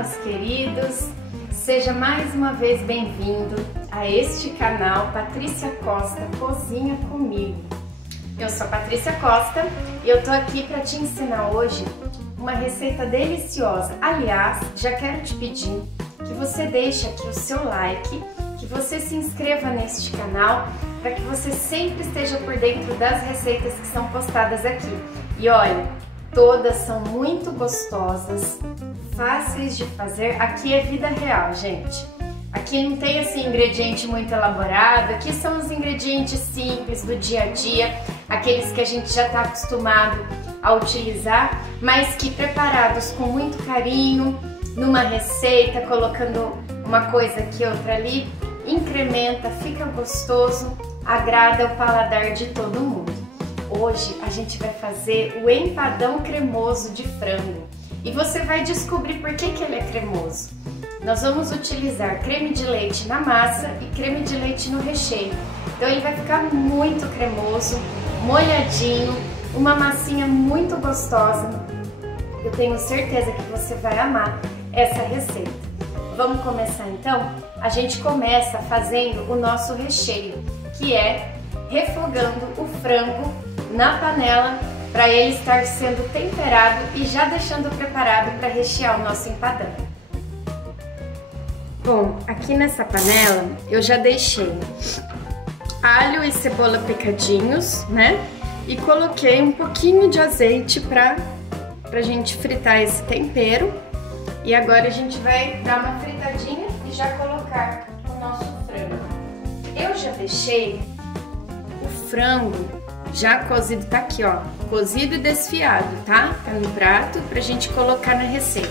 meus queridos, seja mais uma vez bem-vindo a este canal Patrícia Costa Cozinha Comigo. Eu sou a Patrícia Costa e eu tô aqui para te ensinar hoje uma receita deliciosa. Aliás, já quero te pedir que você deixe aqui o seu like, que você se inscreva neste canal para que você sempre esteja por dentro das receitas que são postadas aqui. E olha, todas são muito gostosas, fáceis de fazer. Aqui é vida real, gente. Aqui não tem assim ingrediente muito elaborado, aqui são os ingredientes simples do dia a dia, aqueles que a gente já está acostumado a utilizar, mas que preparados com muito carinho, numa receita, colocando uma coisa aqui, outra ali, incrementa, fica gostoso, agrada o paladar de todo mundo. Hoje a gente vai fazer o empadão cremoso de frango e você vai descobrir por que ele é cremoso. Nós vamos utilizar creme de leite na massa e creme de leite no recheio. Então ele vai ficar muito cremoso, molhadinho, uma massinha muito gostosa. Eu tenho certeza que você vai amar essa receita. Vamos começar então? A gente começa fazendo o nosso recheio, que é refogando o frango na panela para ele estar sendo temperado e já deixando preparado para rechear o nosso empadão. Bom, aqui nessa panela eu já deixei alho e cebola picadinhos, né? E coloquei um pouquinho de azeite pra gente fritar esse tempero. E agora a gente vai dar uma fritadinha e já colocar o nosso frango. Eu já deixei o frango já cozido, tá aqui ó, cozido e desfiado, tá? Tá no prato pra gente colocar na receita.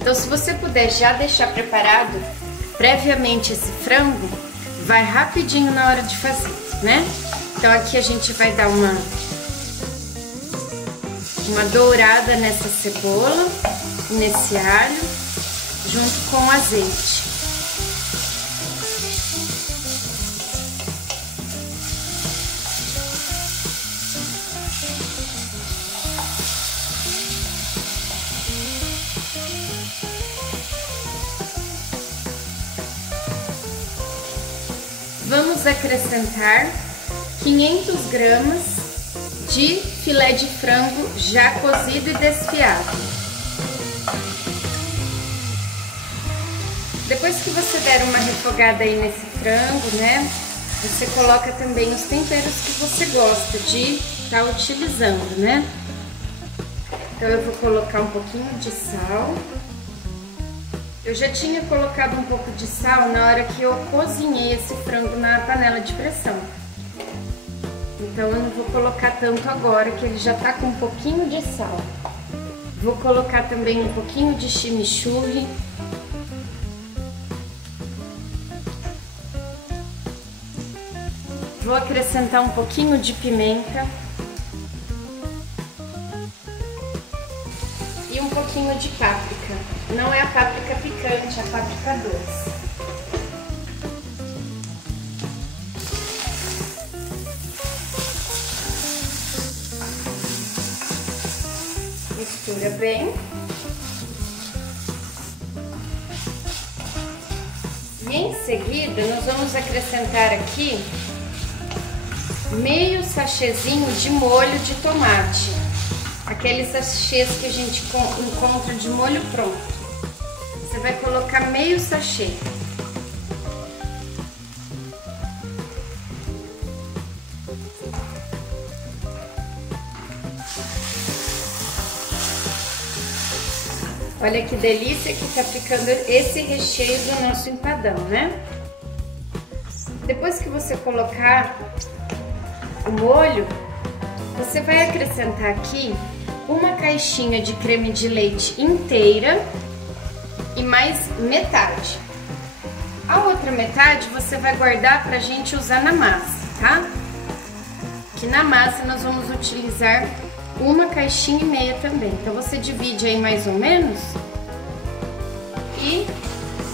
Então se você puder já deixar preparado previamente esse frango, vai rapidinho na hora de fazer, né? Então aqui a gente vai dar uma dourada nessa cebola, nesse alho, junto com o azeite. Vamos acrescentar 500 gramas de filé de frango já cozido e desfiado. Depois que você der uma refogada aí nesse frango, né, você coloca também os temperos que você gosta de estar utilizando, né? Então eu vou colocar um pouquinho de sal. Eu já tinha colocado um pouco de sal na hora que eu cozinhei esse frango na panela de pressão. Então eu não vou colocar tanto agora, que ele já tá com um pouquinho de sal. Vou colocar também um pouquinho de chimichurri. Vou acrescentar um pouquinho de pimenta. E um pouquinho de páprica. Não é a páprica picante, é a páprica doce. Mistura bem. E em seguida nós vamos acrescentar aqui meio sachêzinho de molho de tomate. Aqueles sachês que a gente encontra de molho pronto. Você vai colocar meio sachê. Olha que delícia que tá ficando esse recheio do nosso empadão, né? Depois que você colocar o molho, você vai acrescentar aqui uma caixinha de creme de leite inteira e mais metade. A outra metade você vai guardar pra gente usar na massa, tá? Que na massa nós vamos utilizar uma caixinha e meia também. Então você divide aí mais ou menos e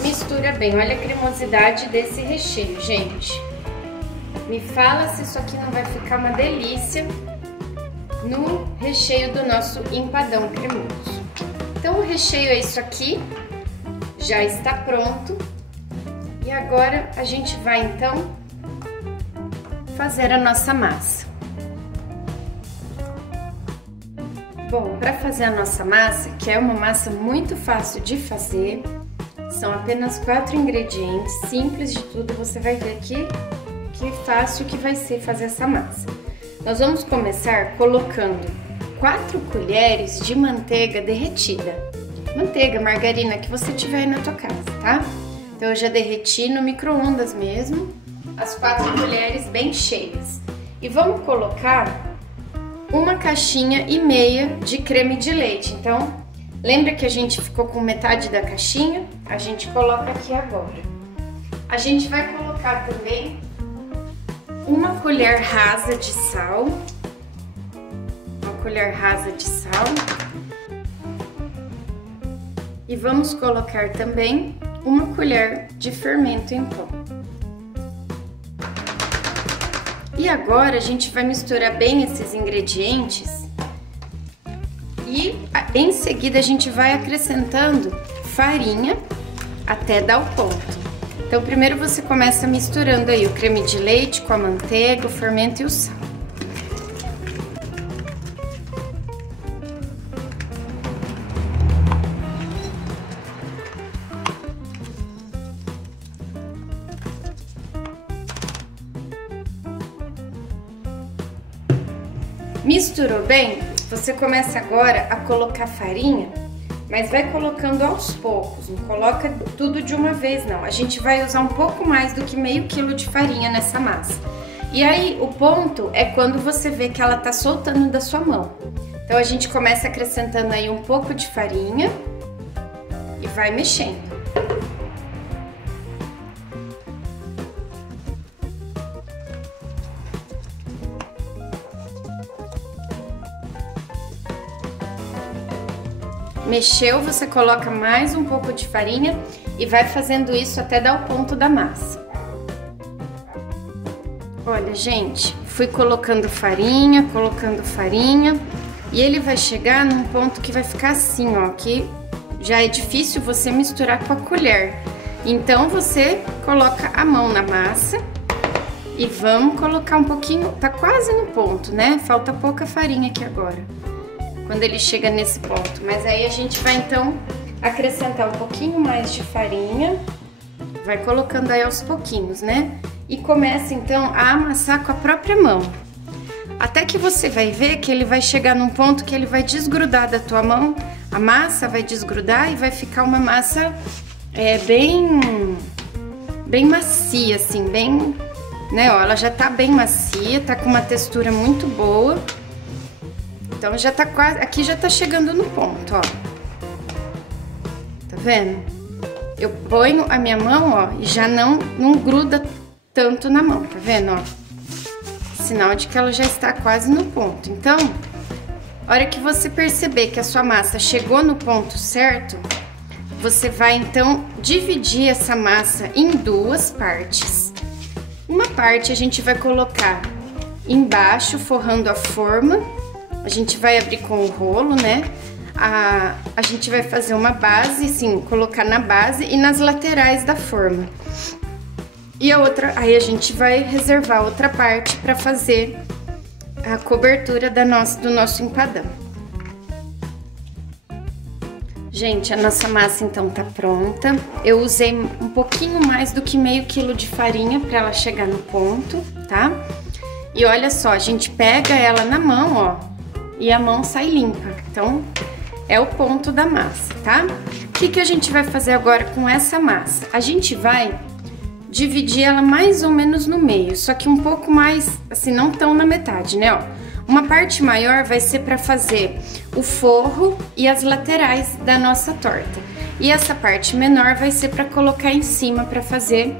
mistura bem. Olha a cremosidade desse recheio, gente. Me fala se isso aqui não vai ficar uma delícia no recheio do nosso empadão cremoso. Então o recheio é isso aqui. já está pronto. E agora a gente vai então fazer a nossa massa. Bom, para fazer a nossa massa, que é uma massa muito fácil de fazer, são apenas 4 ingredientes, simples de tudo, você vai ver aqui que fácil que vai ser fazer essa massa. Nós vamos começar colocando 4 colheres de manteiga derretida. Manteiga, margarina, que você tiver aí na tua casa, tá? Então eu já derreti no micro-ondas mesmo, as 4 colheres bem cheias. E vamos colocar 1,5 caixinha de creme de leite. Então, lembra que a gente ficou com metade da caixinha? A gente coloca aqui agora. A gente vai colocar também 1 colher rasa de sal. 1 colher rasa de sal. E vamos colocar também 1 colher de fermento em pó. E agora a gente vai misturar bem esses ingredientes e em seguida a gente vai acrescentando farinha até dar o ponto. Então primeiro você começa misturando aí o creme de leite com a manteiga, o fermento e o sal. Misturou bem? Você começa agora a colocar farinha, mas vai colocando aos poucos, não coloca tudo de uma vez não. A gente vai usar um pouco mais do que meio quilo de farinha nessa massa. E aí o ponto é quando você vê que ela tá soltando da sua mão. Então a gente começa acrescentando aí um pouco de farinha e vai mexendo. Mexeu, você coloca mais um pouco de farinha e vai fazendo isso até dar o ponto da massa. Olha, gente, fui colocando farinha e ele vai chegar num ponto que vai ficar assim, ó, que já é difícil você misturar com a colher. Então você coloca a mão na massa e vamos colocar um pouquinho, tá quase no ponto, né? Falta pouca farinha aqui agora. Quando ele chega nesse ponto, mas aí a gente vai então acrescentar um pouquinho mais de farinha, vai colocando aí aos pouquinhos, né? E começa então a amassar com a própria mão, até que você vai ver que ele vai chegar num ponto que ele vai desgrudar da tua mão, a massa vai desgrudar e vai ficar uma massa bem macia, assim, bem, né? Ó, ela já tá bem macia, tá com uma textura muito boa. Então já tá quase, aqui já tá chegando no ponto, ó. Tá vendo? Eu ponho a minha mão, ó, e já não gruda tanto na mão, tá vendo, ó? Sinal de que ela já está quase no ponto. Então, a hora que você perceber que a sua massa chegou no ponto certo, você vai então dividir essa massa em 2 partes. Uma parte a gente vai colocar embaixo, forrando a forma. A gente vai abrir com o rolo, né? A gente vai fazer uma base, assim, colocar na base e nas laterais da forma. E a outra, aí a gente vai reservar outra parte para fazer a cobertura do nosso empadão. Gente, a nossa massa então tá pronta. Eu usei um pouquinho mais do que meio quilo de farinha para ela chegar no ponto, tá? E olha só, a gente pega ela na mão, ó. E a mão sai limpa, então é o ponto da massa, tá? O que a gente vai fazer agora com essa massa? A gente vai dividir ela mais ou menos no meio, só que um pouco mais, assim, não tão na metade, né, ó. Uma parte maior vai ser para fazer o forro e as laterais da nossa torta. E essa parte menor vai ser para colocar em cima para fazer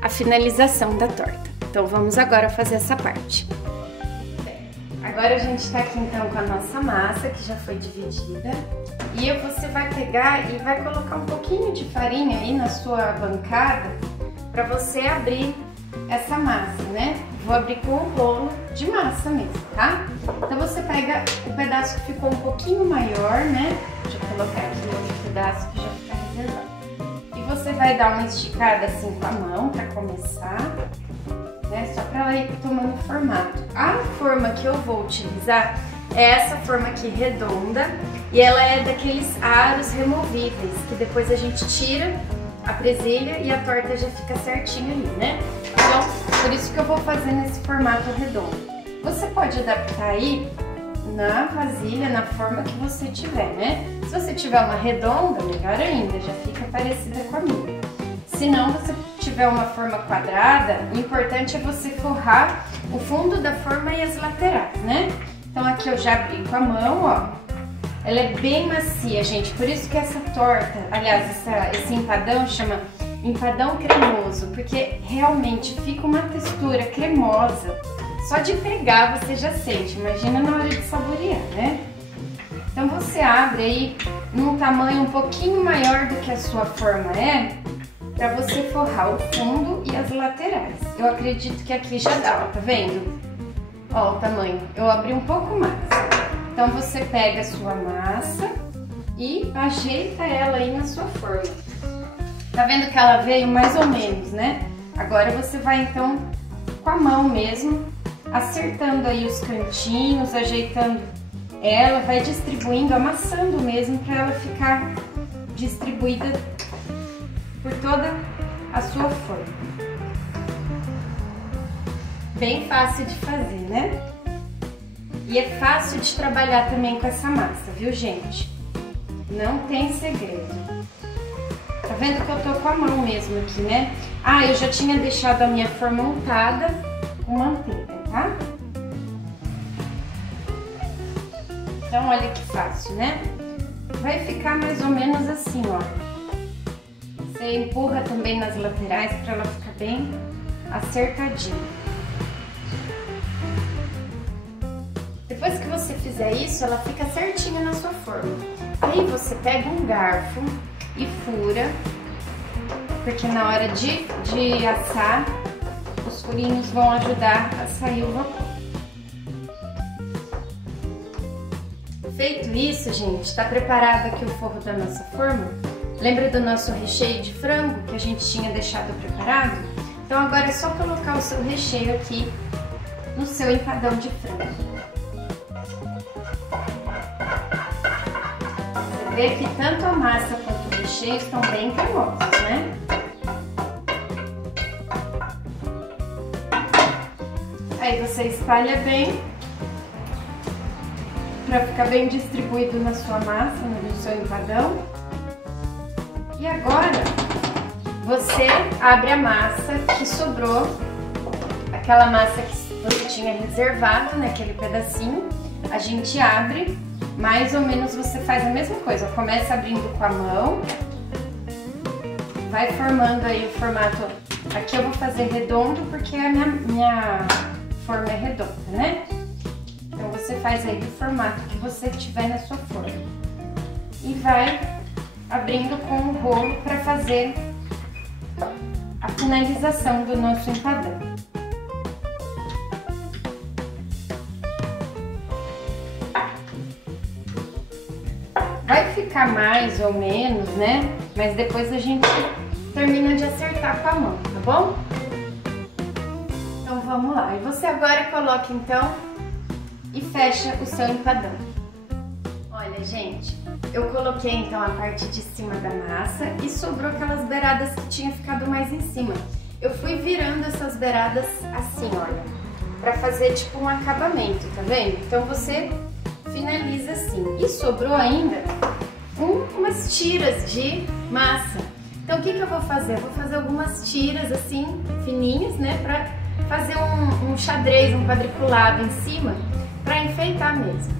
a finalização da torta. Então vamos agora fazer essa parte. Agora a gente tá aqui então com a nossa massa, que já foi dividida. E você vai pegar e vai colocar um pouquinho de farinha aí na sua bancada para você abrir essa massa, né? Vou abrir com o rolo de massa mesmo, tá? Então você pega o pedaço que ficou um pouquinho maior, né? Deixa eu colocar aqui outro pedaço que já fica reservado. você vai dar uma esticada assim com a mão para começar, né? Só para ela ir tomando formato. A forma que eu vou utilizar é essa forma aqui redonda e ela é daqueles aros removíveis que depois a gente tira a presilha e a torta já fica certinha ali, né? Então, por isso que eu vou fazer nesse formato redondo. Você pode adaptar aí na vasilha, na forma que você tiver, né? Se você tiver uma redonda, melhor ainda, já fica parecida com a minha. Se não, você tiver uma forma quadrada, o importante é você forrar o fundo da forma e as laterais, né? Então aqui eu já abri com a mão, ó. Ela é bem macia, gente, por isso que essa torta, aliás, esse empadão chama empadão cremoso, porque realmente fica uma textura cremosa. Só de pegar você já sente, imagina na hora de saborear, né? Então você abre aí num tamanho um pouquinho maior do que a sua forma é, para você forrar o fundo e as laterais. Eu acredito que aqui já dá, ó, tá vendo? Ó o tamanho, eu abri um pouco mais. Então você pega a sua massa e ajeita ela aí na sua forma. Tá vendo que ela veio mais ou menos, né? Agora você vai então com a mão mesmo, acertando aí os cantinhos, ajeitando ela, vai distribuindo, amassando mesmo para ela ficar distribuída por toda a sua forma. Bem fácil de fazer, né? E é fácil de trabalhar também com essa massa, viu, gente? Não tem segredo. Tá vendo que eu tô com a mão mesmo aqui, né? Ah, eu já tinha deixado a minha forma untada com manteiga, tá? Então, olha que fácil, né? Vai ficar mais ou menos assim, ó. Você empurra também nas laterais para ela ficar bem acertadinha. Depois que você fizer isso, ela fica certinha na sua forma. Aí você pega um garfo e fura, porque na hora de assar, os furinhos vão ajudar a sair o vapor. Feito isso, gente, tá preparado aqui o forro da nossa forma? Lembra do nosso recheio de frango que a gente tinha deixado preparado? Então agora é só colocar o seu recheio aqui no seu empadão de frango. Você vê que tanto a massa quanto o recheio estão bem cremosos, né? Aí você espalha bem para ficar bem distribuído na sua massa, no seu empadão. E agora você abre a massa que sobrou, aquela massa que você tinha reservado naquele pedacinho, a gente abre, mais ou menos você faz a mesma coisa, começa abrindo com a mão, vai formando aí o formato. Aqui eu vou fazer redondo porque a minha forma é redonda, né? Então você faz aí do formato que você tiver na sua forma e vai abrindo com o rolo para fazer a finalização do nosso empadão. Vai ficar mais ou menos, né? Mas depois a gente termina de acertar com a mão, tá bom? Então vamos lá. E você agora coloca então e fecha o seu empadão. Olha, gente, eu coloquei então a parte de cima da massa e sobrou aquelas beiradas que tinha ficado mais em cima. Eu fui virando essas beiradas assim, olha, pra fazer tipo um acabamento, tá vendo? Então você finaliza assim. E sobrou ainda umas tiras de massa. Então o que eu vou fazer? Eu vou fazer algumas tiras assim, fininhas, né, pra fazer um xadrez, um quadriculado em cima, pra enfeitar mesmo.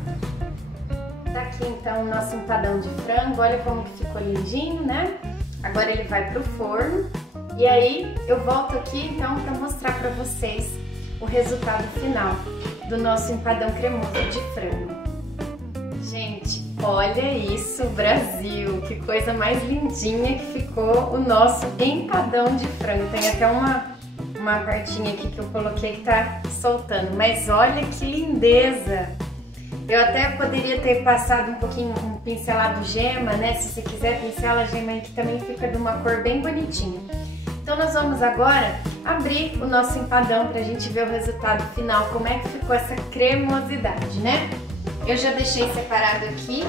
Tá aqui então o nosso empadão de frango, olha como que ficou lindinho, né? Agora ele vai pro forno e aí eu volto aqui então para mostrar para vocês o resultado final do nosso empadão cremoso de frango. Gente, olha isso, Brasil! Que coisa mais lindinha que ficou o nosso empadão de frango. Tem até uma partinha aqui que eu coloquei que tá soltando, mas olha que lindeza! Eu até poderia ter passado um pouquinho, um pincelado gema, né? Se você quiser, pincela a gema aí que também fica de uma cor bem bonitinha. Então nós vamos agora abrir o nosso empadão pra gente ver o resultado final, como é que ficou essa cremosidade, né? Eu já deixei separado aqui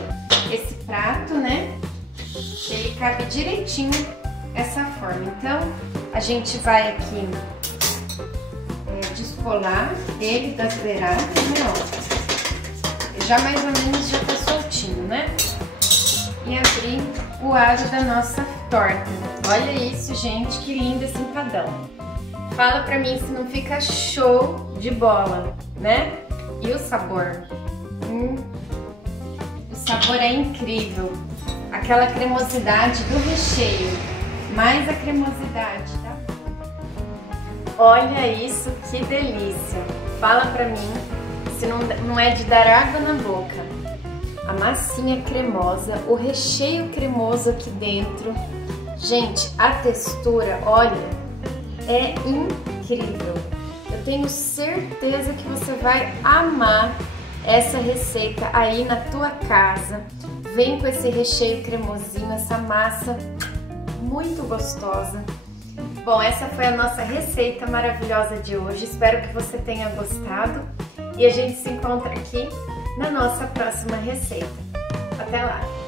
esse prato, né? Ele cabe direitinho essa forma. Então a gente vai aqui descolar ele das beiradas, né? Ó. Já mais ou menos já tá soltinho, né? E abrir o aro da nossa torta. Olha isso, gente, que lindo esse empadão. Fala pra mim se não fica show de bola, né? E o sabor? O sabor é incrível. Aquela cremosidade do recheio, mais a cremosidade, tá? Olha isso, que delícia. Fala pra mim se não é de dar água na boca. A massinha cremosa, o recheio cremoso aqui dentro. Gente, a textura, olha, é incrível. Eu tenho certeza que você vai amar essa receita aí na tua casa. Vem com esse recheio cremosinho, essa massa muito gostosa. Bom, essa foi a nossa receita maravilhosa de hoje. Espero que você tenha gostado e a gente se encontra aqui na nossa próxima receita. Até lá!